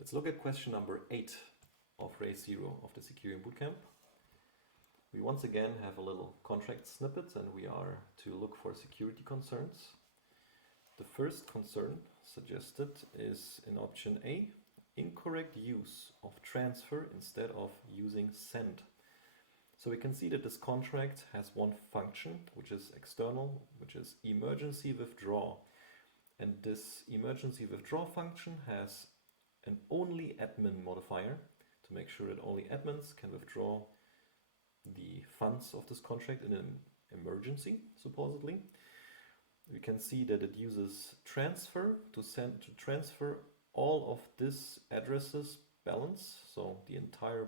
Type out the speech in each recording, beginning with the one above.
Let's look at question number 8 of RACE-0 of the Secureum Bootcamp. We once again have a little contract snippet and we are to look for security concerns. The first concern suggested is in option A, incorrect use of transfer instead of using send. So we can see that this contract has one function, which is external, which is emergency withdraw. And this emergency withdraw function has an only admin modifier to make sure that only admins can withdraw the funds of this contract in an emergency, supposedly. We can see that it uses transfer to transfer all of this addresses balance, so the entire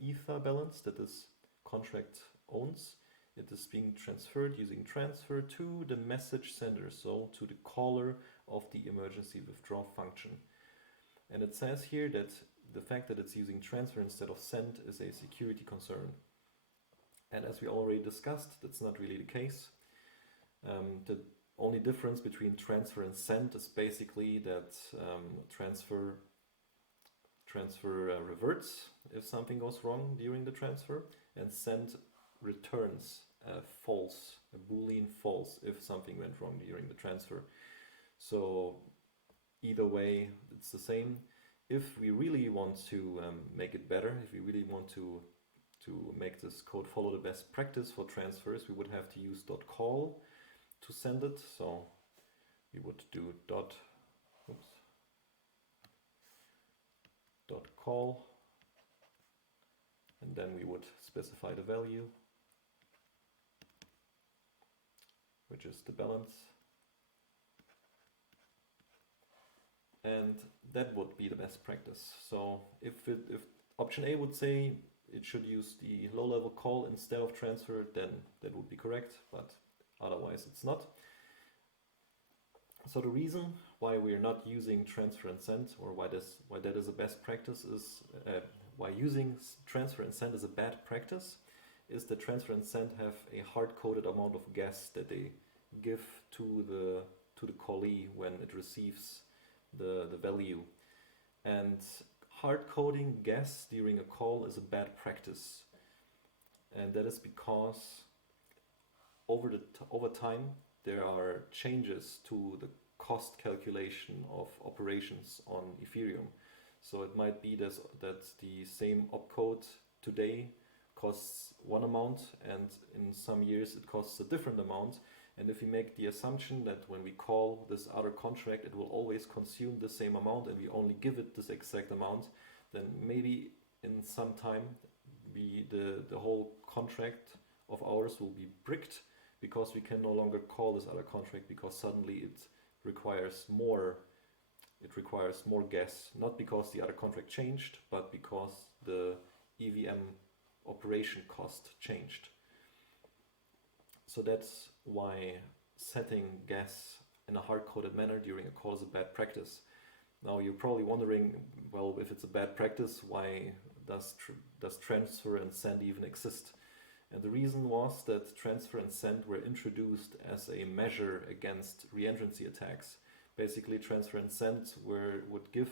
ether balance that this contract owns. It is being transferred using transfer to the message sender, so to the caller of the emergency withdraw function. And it says here that the fact that it's using transfer instead of send is a security concern. And as we already discussed, that's not really the case. The only difference between transfer and send is basically that transfer reverts if something goes wrong during the transfer, and send returns false, a boolean false, if something went wrong during the transfer. So either way, it's the same. If we really want to make it better, if we really want to make this code follow the best practice for transfers, we would have to use .call to send it. So we would do .call, and then we would specify the value, which is the balance. And that would be the best practice. So if option A would say it should use the low-level call instead of transfer, then that would be correct, but otherwise it's not. So the reason why we're not using transfer and send, or why that is a best practice, is why using transfer and send is a bad practice, is that transfer and send have a hard-coded amount of gas that they give to the callee when it receives the value. And hard-coding gas during a call is a bad practice. And that is because over time there are changes to the cost calculation of operations on Ethereum. So it might be that the same opcode today costs one amount, and in some years it costs a different amount. And if we make the assumption that when we call this other contract it will always consume the same amount and we only give it this exact amount, then maybe in some time the whole contract of ours will be bricked, because we can no longer call this other contract because suddenly it requires more gas, not because the other contract changed, but because the EVM operation cost changed. So that's why setting gas in a hard-coded manner during a call is a bad practice. Now you're probably wondering, well, if it's a bad practice, why does transfer and send even exist? And the reason was that transfer and send were introduced as a measure against reentrancy attacks. Basically, transfer and send would give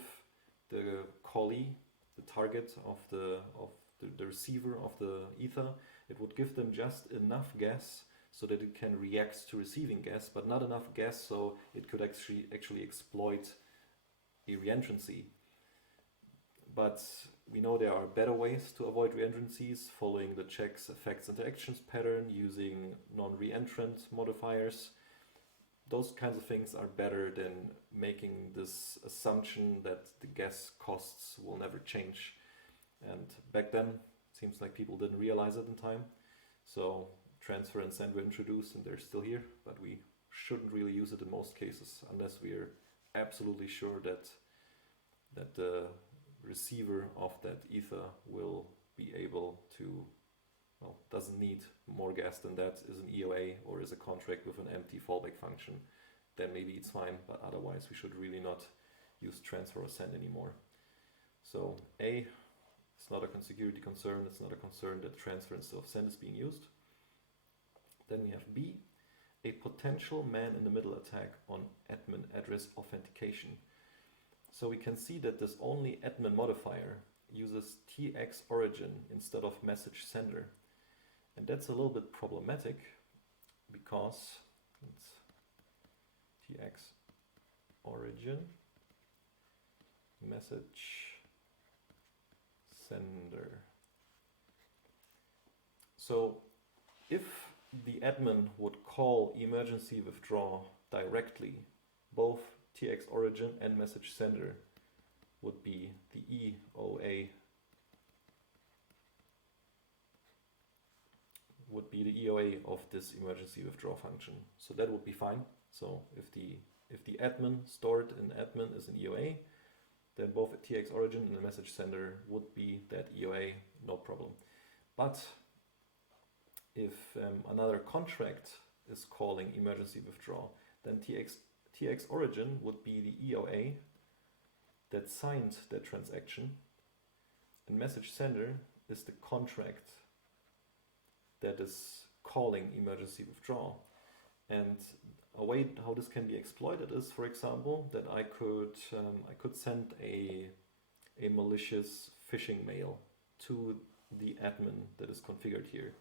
the callee, the target of the receiver of the ether, it would give them just enough gas so that it can react to receiving gas, but not enough gas so it could actually exploit a reentrancy. But we know there are better ways to avoid reentrancies, following the checks, effects, interactions pattern, using non-reentrant modifiers. Those kinds of things are better than making this assumption that the gas costs will never change. And back then, it seems like people didn't realize it in time. So transfer and send were introduced and they're still here, but we shouldn't really use it in most cases unless we're absolutely sure that the receiver of that ether will be able to, well, doesn't need more gas than that, is an EOA or is a contract with an empty fallback function. Then maybe it's fine, but otherwise we should really not use transfer or send anymore. So A, it's not a security concern, it's not a concern that transfer instead of send is being used. Then we have B, a potential man-in-the-middle attack on admin address authentication. So we can see that this only admin modifier uses tx.origin instead of message sender. And that's a little bit problematic because it's tx.origin message sender. So if the admin would call emergency withdraw directly, both tx.origin and message sender would be the EOA of this emergency withdraw function. So that would be fine. So if the admin stored in admin is an EOA, then both tx.origin and the message sender would be that EOA, no problem. But if another contract is calling emergency withdraw, then tx.origin would be the EOA that signed that transaction, and message sender is the contract that is calling emergency withdraw. And a way how this can be exploited is, for example, that I could send a malicious phishing mail to the admin that is configured here,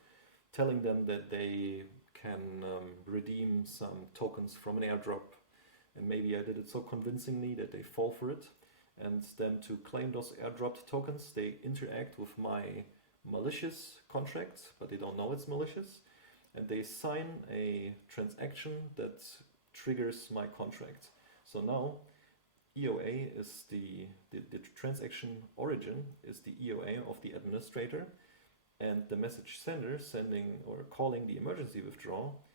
telling them that they can redeem some tokens from an airdrop, and maybe I did it so convincingly that they fall for it. And then to claim those airdropped tokens, they interact with my malicious contract, but they don't know it's malicious, and they sign a transaction that triggers my contract. So now EOA is the transaction origin is the EOA of the administrator, and the message sender sending or calling the emergency withdrawal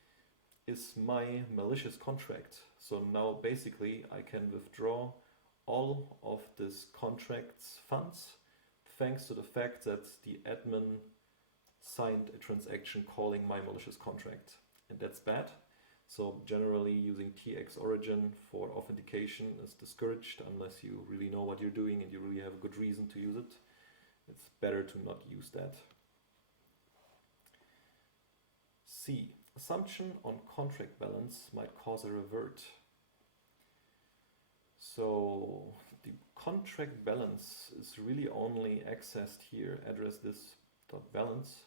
is my malicious contract. So now basically I can withdraw all of this contract's funds thanks to the fact that the admin signed a transaction calling my malicious contract. And that's bad. So generally using tx.origin for authentication is discouraged unless you really know what you're doing and you really have a good reason to use it. It's better to not use that. C. Assumption on contract balance might cause a revert. So the contract balance is really only accessed here, address this dot balance,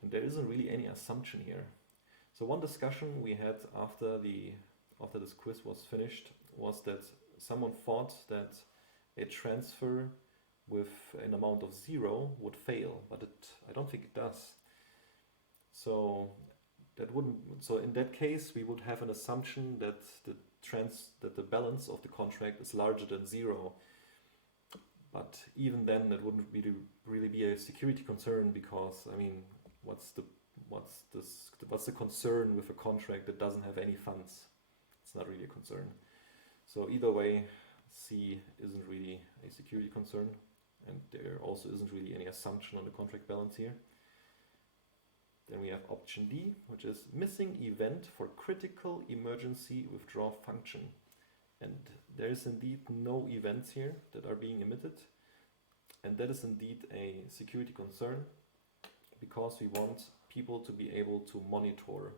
and there isn't really any assumption here. So one discussion we had after this quiz was finished was that someone thought that a transfer with an amount of 0 would fail, but I don't think it does. So in that case we would have an assumption that the balance of the contract is larger than 0. But even then it wouldn't really be a security concern, because I mean, what's the concern with a contract that doesn't have any funds? It's not really a concern. So either way, C isn't really a security concern, and there also isn't really any assumption on the contract balance here. Then we have option D, which is missing event for critical emergency withdraw function. And there is indeed no events here that are being emitted. And that is indeed a security concern, because we want people to be able to monitor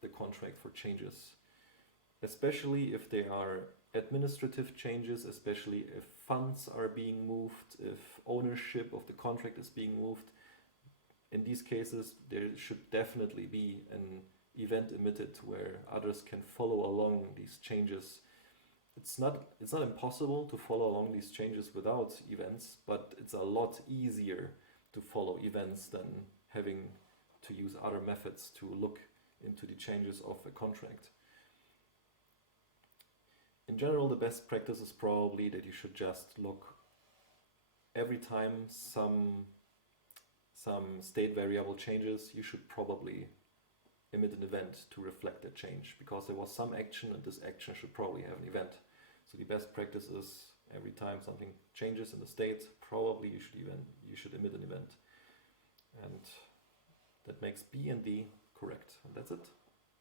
the contract for changes, especially if they are administrative changes, especially if funds are being moved, if ownership of the contract is being moved. In these cases, there should definitely be an event emitted where others can follow along these changes. It's not impossible to follow along these changes without events, but it's a lot easier to follow events than having to use other methods to look into the changes of a contract. In general, the best practice is probably that you should just look every time some state variable changes, you should probably emit an event to reflect that change, because there was some action and this action should probably have an event. So the best practice is every time something changes in the state, probably you should emit an event. And that makes B and D correct. And that's it.